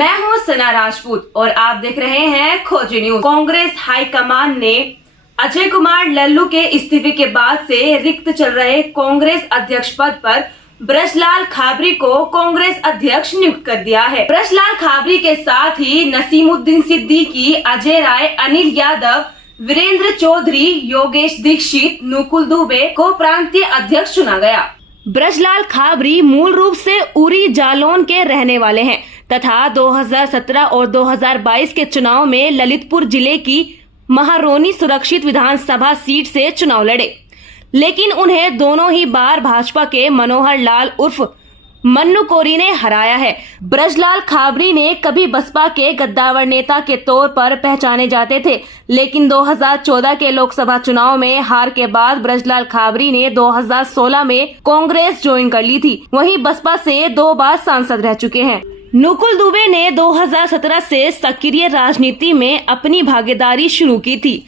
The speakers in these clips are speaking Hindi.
मैं हूं सना राजपूत और आप देख रहे हैं खोजी न्यूज। कांग्रेस हाईकमान ने अजय कुमार लल्लू के इस्तीफे के बाद से रिक्त चल रहे कांग्रेस अध्यक्ष पद पर ब्रजलाल खाबरी को कांग्रेस अध्यक्ष नियुक्त कर दिया है। ब्रजलाल खाबरी के साथ ही नसीमुद्दीन सिद्दीकी, अजय राय, अनिल यादव, वीरेंद्र चौधरी, योगेश दीक्षित, नुकुल दुबे को प्रांतीय अध्यक्ष चुना गया। ब्रजलाल खाबरी मूल रूप से उरी जालौन के रहने वाले हैं तथा 2017 और 2022 के चुनाव में ललितपुर जिले की महारोनी सुरक्षित विधानसभा सीट से चुनाव लड़े, लेकिन उन्हें दोनों ही बार भाजपा के मनोहर लाल उर्फ मन्नू कोरी ने हराया है। ब्रजलाल खाबरी ने कभी बसपा के गद्दावर नेता के तौर पर पहचाने जाते थे, लेकिन 2014 के लोकसभा चुनाव में हार के बाद ब्रजलाल खाबरी ने 2016 में कांग्रेस ज्वाइन कर ली थी। वहीं बसपा से 2 बार सांसद रह चुके हैं। नुकुल दुबे ने 2017 से सक्रिय राजनीति में अपनी भागीदारी शुरू की थी।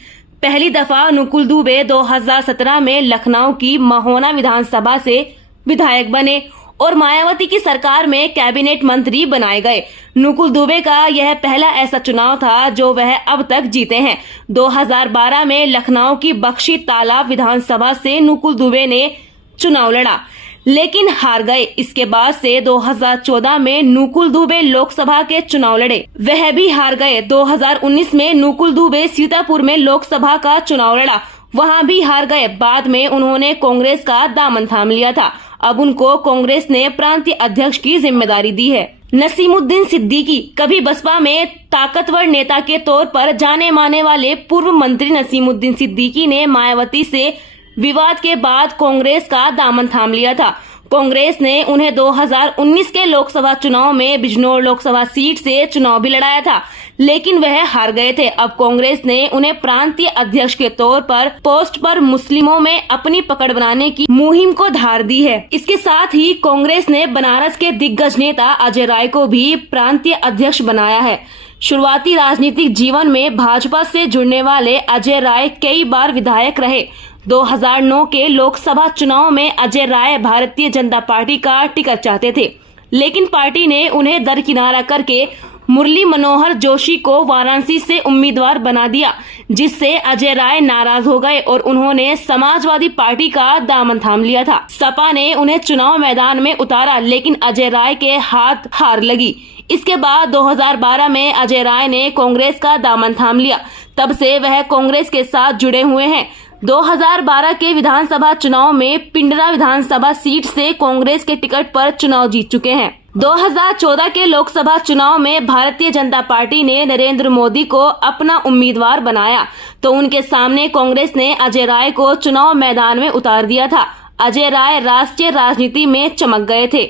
पहली दफा नुकुल दुबे 2017 में लखनऊ की महोना विधानसभा से विधायक बने और मायावती की सरकार में कैबिनेट मंत्री बनाए गए। नुकुल दुबे का यह पहला ऐसा चुनाव था जो वह अब तक जीते हैं। 2012 में लखनऊ की बख्शी तालाब विधानसभा से नुकुल दुबे ने चुनाव लड़ा, लेकिन हार गए। इसके बाद से 2014 में नुकुल दुबे लोकसभा के चुनाव लड़े, वह भी हार गए। 2019 में नुकुल दुबे सीतापुर में लोकसभा का चुनाव लड़ा, वहां भी हार गए। बाद में उन्होंने कांग्रेस का दामन थाम लिया था। अब उनको कांग्रेस ने प्रांतीय अध्यक्ष की जिम्मेदारी दी है। नसीमुद्दीन सिद्दीकी, कभी बसपा में ताकतवर नेता के तौर पर जाने माने वाले पूर्व मंत्री नसीमुद्दीन सिद्दीकी ने मायावती से विवाद के बाद कांग्रेस का दामन थाम लिया था। कांग्रेस ने उन्हें 2019 के लोकसभा चुनाव में बिजनौर लोकसभा सीट से चुनाव भी लड़ाया था, लेकिन वह हार गए थे। अब कांग्रेस ने उन्हें प्रांतीय अध्यक्ष के तौर पर पोस्ट पर मुस्लिमों में अपनी पकड़ बनाने की मुहिम को धार दी है। इसके साथ ही कांग्रेस ने बनारस के दिग्गज नेता अजय राय को भी प्रांतीय अध्यक्ष बनाया है। शुरुआती राजनीतिक जीवन में भाजपा से जुड़ने वाले अजय राय कई बार विधायक रहे। 2009 के लोकसभा चुनाव में अजय राय भारतीय जनता पार्टी का टिकट चाहते थे, लेकिन पार्टी ने उन्हें दरकिनारा करके मुरली मनोहर जोशी को वाराणसी से उम्मीदवार बना दिया, जिससे अजय राय नाराज हो गए और उन्होंने समाजवादी पार्टी का दामन थाम लिया था। सपा ने उन्हें चुनाव मैदान में उतारा, लेकिन अजय राय के हाथ हार लगी। इसके बाद 2012 में अजय राय ने कांग्रेस का दामन थाम लिया। तब से वह कांग्रेस के साथ जुड़े हुए हैं। 2012 के विधानसभा चुनाव में पिंडरा विधानसभा सीट से कांग्रेस के टिकट पर चुनाव जीत चुके हैं। 2014 के लोकसभा चुनाव में भारतीय जनता पार्टी ने नरेंद्र मोदी को अपना उम्मीदवार बनाया, तो उनके सामने कांग्रेस ने अजय राय को चुनाव मैदान में उतार दिया था। अजय राय राष्ट्रीय राजनीति में चमक गए थे।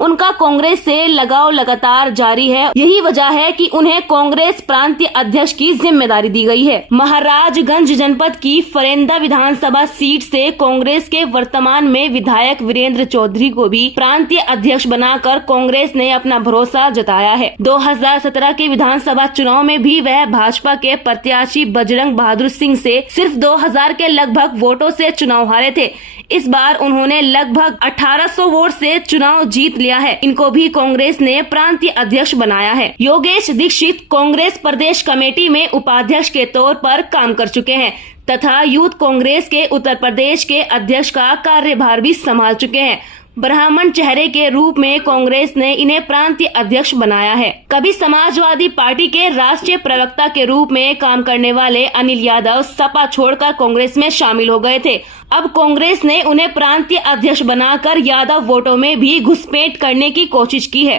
उनका कांग्रेस से लगाव लगातार जारी है। यही वजह है कि उन्हें कांग्रेस प्रांतीय अध्यक्ष की जिम्मेदारी दी गई है। महाराजगंज जनपद की फरेंदा विधानसभा सीट से कांग्रेस के वर्तमान में विधायक वीरेंद्र चौधरी को भी प्रांतीय अध्यक्ष बनाकर कांग्रेस ने अपना भरोसा जताया है। 2017 के विधानसभा चुनाव में भी वह भाजपा के प्रत्याशी बजरंग बहादुर सिंह से सिर्फ 2000 के लगभग वोटों से चुनाव हारे थे। इस बार उन्होंने लगभग 1800 वोट से चुनाव जीत लिया है। इनको भी कांग्रेस ने प्रांतीय अध्यक्ष बनाया है। योगेश दीक्षित कांग्रेस प्रदेश कमेटी में उपाध्यक्ष के तौर पर काम कर चुके हैं तथा यूथ कांग्रेस के उत्तर प्रदेश के अध्यक्ष का कार्यभार भी संभाल चुके हैं। ब्राह्मण चेहरे के रूप में कांग्रेस ने इन्हें प्रांतीय अध्यक्ष बनाया है। कभी समाजवादी पार्टी के राष्ट्रीय प्रवक्ता के रूप में काम करने वाले अनिल यादव सपा छोड़कर कांग्रेस में शामिल हो गए थे। अब कांग्रेस ने उन्हें प्रांतीय अध्यक्ष बनाकर यादव वोटों में भी घुसपैठ करने की कोशिश की है।